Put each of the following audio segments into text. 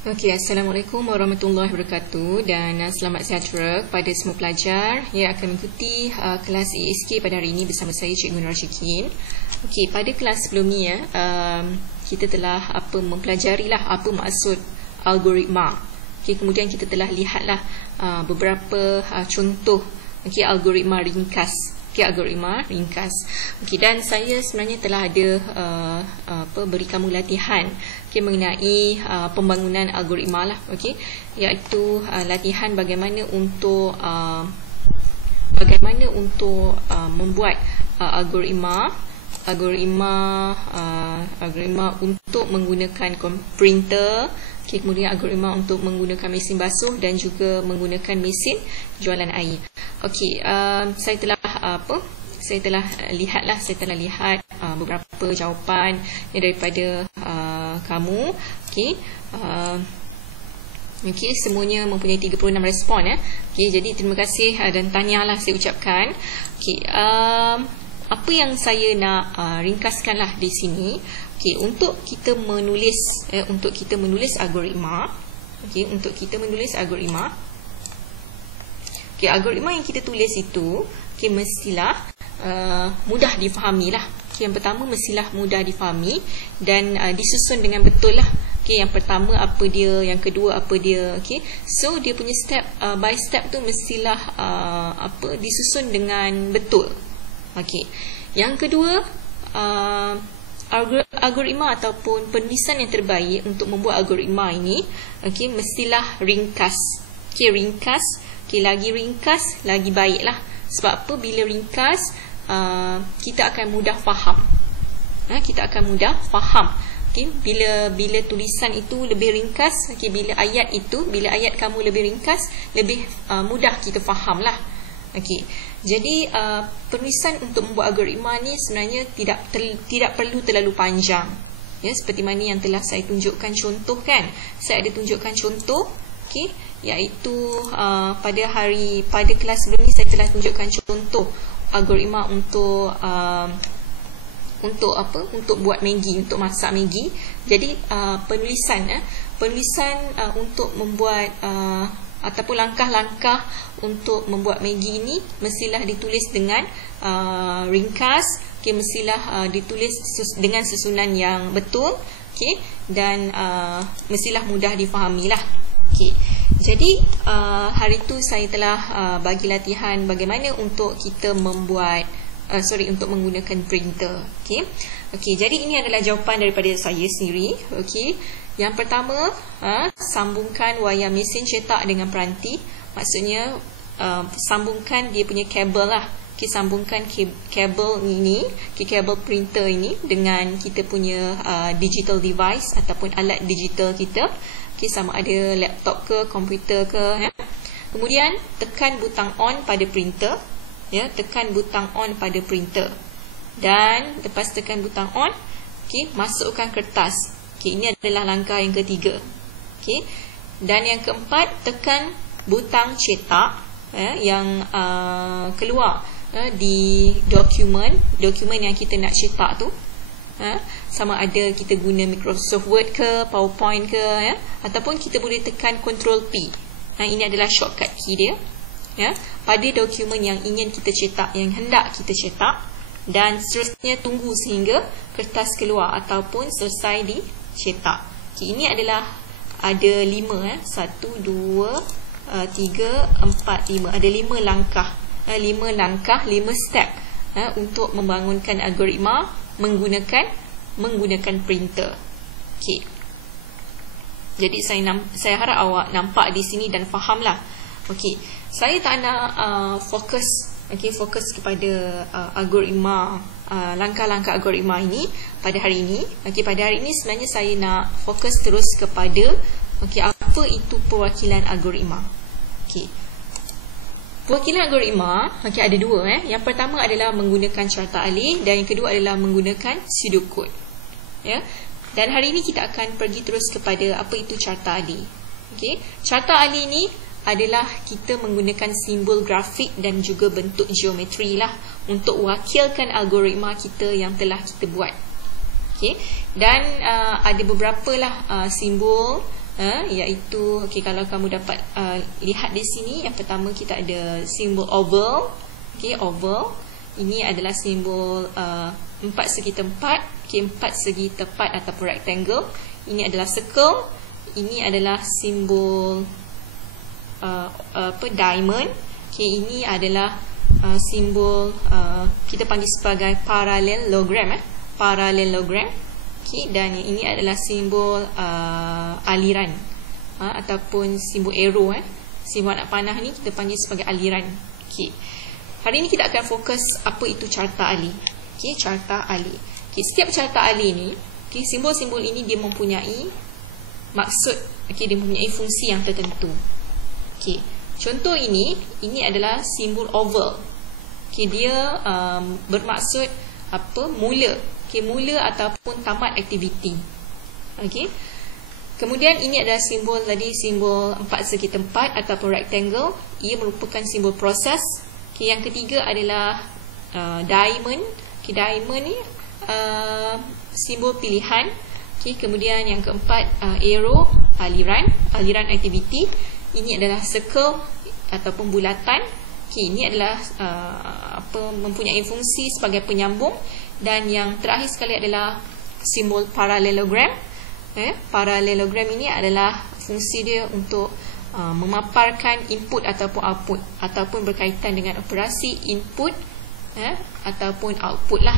Okey, Assalamualaikum warahmatullahi wabarakatuh dan selamat sejahtera kepada semua pelajar yang akan mengikuti kelas ASK pada hari ini bersama saya Cikgu Nur Syikin. Okey, pada kelas sebelum ni kita telah mempelajarilah apa maksud algoritma. Okey, kemudian kita telah lihatlah beberapa contoh algoritma ringkas. Algoritma ringkas. Dan saya sebenarnya telah ada beri kamu latihan mengenai pembangunan algoritma lah, iaitu latihan bagaimana untuk membuat algoritma untuk menggunakan printer, kemudian algoritma untuk menggunakan mesin basuh dan juga menggunakan mesin jualan air. Saya telah lihat beberapa jawapan daripada kamu. Semuanya mempunyai 36 respon. Jadi terima kasih dan tahniahlah saya ucapkan. Apa yang saya nak ringkaskanlah di sini, untuk kita menulis algoritma, algoritma yang kita tulis itu mestilah mudah difahami lah. Yang pertama mestilah mudah difahami dan disusun dengan betul lah. Yang pertama apa dia, yang kedua apa dia. So dia punya step by step tu mestilah disusun dengan betul. Yang kedua, algoritma ataupun penulisan yang terbaik untuk membuat algoritma ini mestilah ringkas. Ringkas, lagi ringkas lagi baiklah. Sebab apa? Bila ringkas kita akan mudah faham. Bila tulisan itu lebih ringkas, bila ayat kamu lebih ringkas, lebih mudah kita faham lah. Jadi penulisan untuk membuat algoritma ni sebenarnya tidak perlu terlalu panjang. Seperti mana yang telah saya tunjukkan contoh kan. Saya ada tunjukkan contoh, iaitu pada kelas sebelum ni saya telah tunjukkan contoh algoritma untuk buat Maggi, untuk masak Maggi. Jadi penulisan untuk membuat ataupun langkah-langkah untuk membuat Maggi ini mestilah ditulis dengan ringkas, mestilah ditulis dengan susunan yang betul, dan mestilah mudah difahami lah. Jadi hari itu saya telah bagi latihan bagaimana untuk kita membuat untuk menggunakan printer. Jadi ini adalah jawapan daripada saya sendiri. Yang pertama, sambungkan wayar mesin cetak dengan peranti. Maksudnya sambungkan dia punya kabel lah. Sambungkan kabel ini, kabel printer ini dengan kita punya digital device ataupun alat digital kita. Sama ada laptop ke, komputer ke. Kemudian tekan butang on pada printer. Tekan butang on pada printer. Dan lepas tekan butang on, masukkan kertas. Ini adalah langkah yang ketiga. Dan yang keempat, tekan butang cetak yang keluar di dokumen yang kita nak cetak tu. Sama ada kita guna Microsoft Word ke, PowerPoint ke, ataupun kita boleh tekan Ctrl P. Ini adalah shortcut key dia. Pada dokumen yang ingin kita cetak, yang hendak kita cetak, dan seterusnya tunggu sehingga kertas keluar ataupun selesai dicetak. Ini adalah ada 5 1, 2, 3, 4, 5. Ada 5 langkah. 5 step untuk membangunkan algoritma menggunakan printer. Jadi saya harap awak nampak di sini dan fahamlah. Saya tak nak fokus kepada algoritma, langkah-langkah algoritma ini pada hari ini. Pada hari ini sebenarnya saya nak fokus terus kepada apa itu perwakilan algoritma. Perwakilan algoritma ada dua. Yang pertama adalah menggunakan carta alih dan yang kedua adalah menggunakan pseudocode. Dan hari ini kita akan pergi terus kepada apa itu carta alih. Carta alih ini adalah kita menggunakan simbol grafik dan juga bentuk geometri lah untuk wakilkan algoritma kita yang telah kita buat. Dan ada beberapa lah simbol iaitu kalau kamu dapat lihat di sini, yang pertama kita ada simbol oval. Oval ini adalah simbol 4 segi tempat. 4 segi tepat ataupun rectangle. Ini adalah circle. Ini adalah simbol diamond. Ini adalah simbol kita panggil sebagai parallelogram. Parallelogram. Dan ini adalah simbol aliran ataupun simbol arrow. Simbol anak panah ni kita panggil sebagai aliran. Hari ini kita akan fokus apa itu carta Ali. Carta Ali. Setiap carta Ali ni, simbol-simbol ini dia mempunyai maksud, dia mempunyai fungsi yang tertentu. Contoh ini adalah simbol oval. Dia bermaksud apa? Mula. Mula ataupun tamat aktiviti. Kemudian ini adalah simbol tadi, simbol 4 segi tempat ataupun rectangle. Ia merupakan simbol proses. Yang ketiga adalah diamond. Diamond ni simbol pilihan. Kemudian yang keempat arrow, aliran aktiviti. Ini adalah circle ataupun bulatan. Ini adalah mempunyai fungsi sebagai penyambung. Dan yang terakhir sekali adalah simbol parallelogram. Parallelogram ini adalah fungsi dia untuk memaparkan input ataupun output, ataupun berkaitan dengan operasi input ataupun output lah.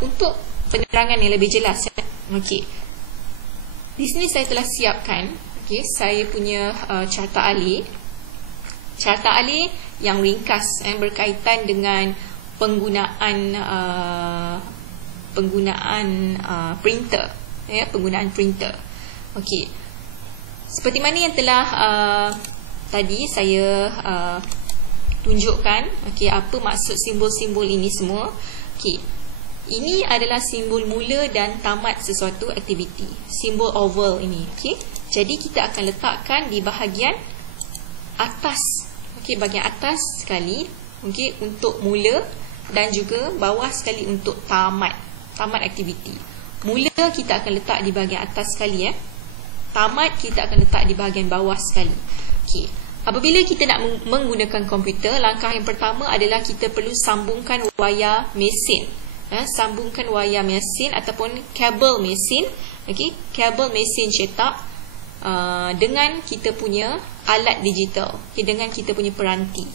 Untuk penerangan yang lebih jelas, di sini saya telah siapkan saya punya carta Ali. Carta Ali yang ringkas, berkaitan dengan penggunaan printer, penggunaan printer. Seperti mana yang telah tadi saya tunjukkan, apa maksud simbol-simbol ini semua. Ini adalah simbol mula dan tamat sesuatu aktiviti. Simbol oval ini. Jadi kita akan letakkan di bahagian atas. Bahagian atas sekali untuk mula, dan juga bawah sekali untuk tamat aktiviti. Mula kita akan letak di bahagian atas sekali, tamat kita akan letak di bahagian bawah sekali. Apabila kita nak menggunakan komputer, langkah yang pertama adalah kita perlu sambungkan wayar mesin. Sambungkan wayar mesin ataupun kabel mesin. Kabel mesin cetak dengan kita punya alat digital, dengan kita punya peranti.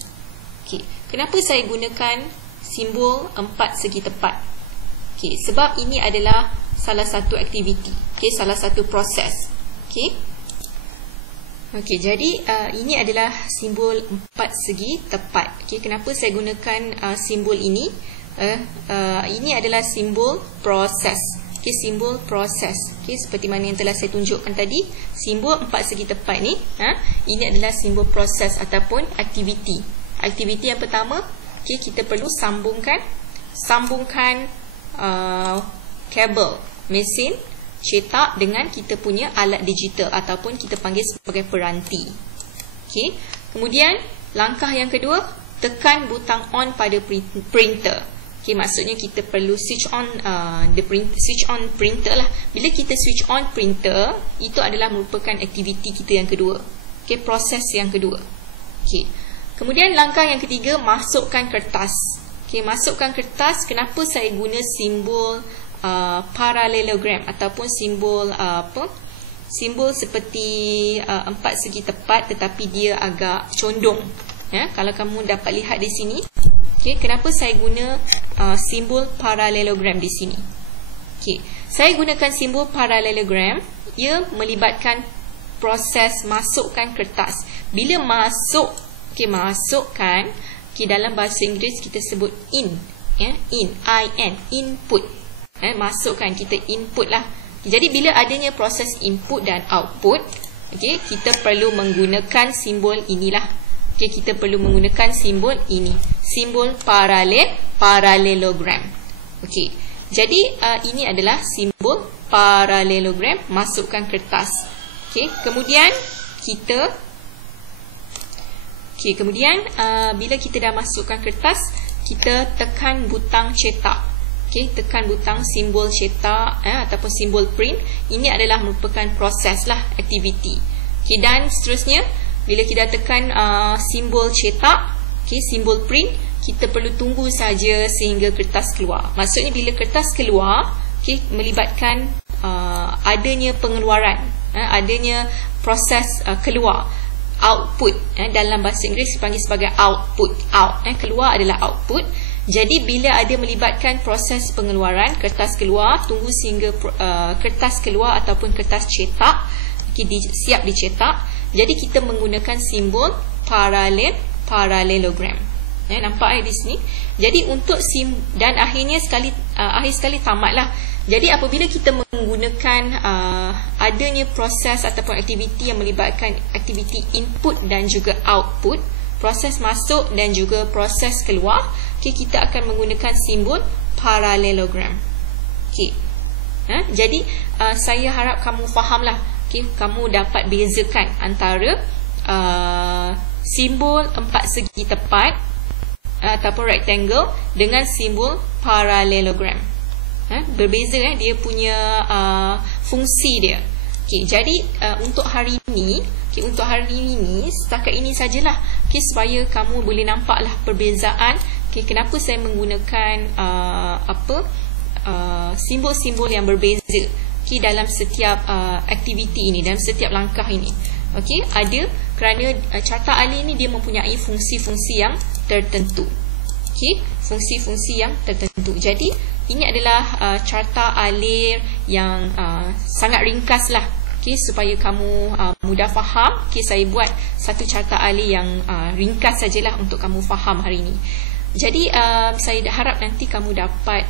Kenapa saya gunakan simbol 4 segi tepat? Sebab ini adalah salah satu aktiviti, salah satu proses. Jadi ini adalah simbol 4 segi tepat. Kenapa saya gunakan simbol ini? Ini adalah simbol proses. Simbol proses. Seperti mana yang telah saya tunjukkan tadi, simbol 4 segi tepat ni, ini adalah simbol proses ataupun aktiviti. Aktiviti yang pertama, kita perlu sambungkan kabel mesin cetak dengan kita punya alat digital ataupun kita panggil sebagai peranti. Kemudian langkah yang kedua, tekan butang on pada printer. Maksudnya kita perlu switch on printer lah. Bila kita switch on printer, itu adalah merupakan aktiviti kita yang kedua. Proses yang kedua. Kemudian langkah yang ketiga, masukkan kertas. Masukkan kertas. Kenapa saya guna simbol parallelogram ataupun simbol simbol seperti 4 segi tepat tetapi dia agak condong. Kalau kamu dapat lihat di sini, kenapa saya guna simbol parallelogram di sini? Saya gunakan simbol parallelogram. Ia melibatkan proses masukkan kertas. Bila masukkan, dalam bahasa Inggeris kita sebut input. Masukkan, kita input lah. Jadi bila adanya proses input dan output, kita perlu menggunakan simbol inilah. Kita perlu menggunakan simbol ini, simbol parallelogram. Jadi ini adalah simbol parallelogram, masukkan kertas. Kemudian bila kita dah masukkan kertas, kita tekan butang cetak. okey, tekan butang simbol cetak ataupun simbol print. Ini adalah merupakan proses lah, aktiviti. Okey, dan seterusnya bila kita tekan simbol cetak, okey, simbol print, kita perlu tunggu saja sehingga kertas keluar. Maksudnya bila kertas keluar, okey, melibatkan adanya pengeluaran, adanya proses keluar, output. Dalam bahasa Inggeris dipanggil sebagai output. Keluar adalah output. Jadi bila ada melibatkan proses pengeluaran, kertas keluar, tunggu sehingga kertas keluar ataupun kertas cetak, okay, siap dicetak. Jadi kita menggunakan simbol parallelogram. Nampak di sini. Jadi untuk dan akhir sekali tamatlah. Jadi apabila kita menggunakan adanya proses ataupun aktiviti yang melibatkan aktiviti input dan juga output, proses masuk dan juga proses keluar, okay, kita akan menggunakan simbol parallelogram. Okay. Jadi saya harap kamu fahamlah, okay, kamu dapat bezakan antara simbol empat segi tepat ataupun rectangle dengan simbol parallelogram. Berbeza dia punya fungsi dia. Okay, jadi untuk hari ini, setakat ini sajalah, okay, supaya kamu boleh nampaklah perbezaan. Okay, kenapa saya menggunakan simbol-simbol yang berbeza, okay, dalam setiap aktiviti ini, dalam setiap langkah ini. Okay, ada kerana carta alir ini dia mempunyai fungsi-fungsi yang tertentu. Okay, fungsi-fungsi yang tertentu. Jadi ini adalah carta alir yang sangat ringkas lah, okay, supaya kamu mudah faham. Okay, saya buat satu carta alir yang ringkas sajalah untuk kamu faham hari ini. Jadi saya harap nanti kamu dapat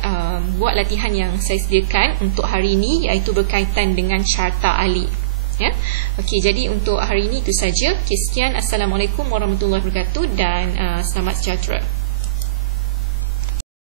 buat latihan yang saya sediakan untuk hari ini, iaitu berkaitan dengan carta alir. Ya. Okey, jadi untuk hari ini itu saja. Okay, sekian. Assalamualaikum warahmatullahi wabarakatuh dan selamat sejahtera.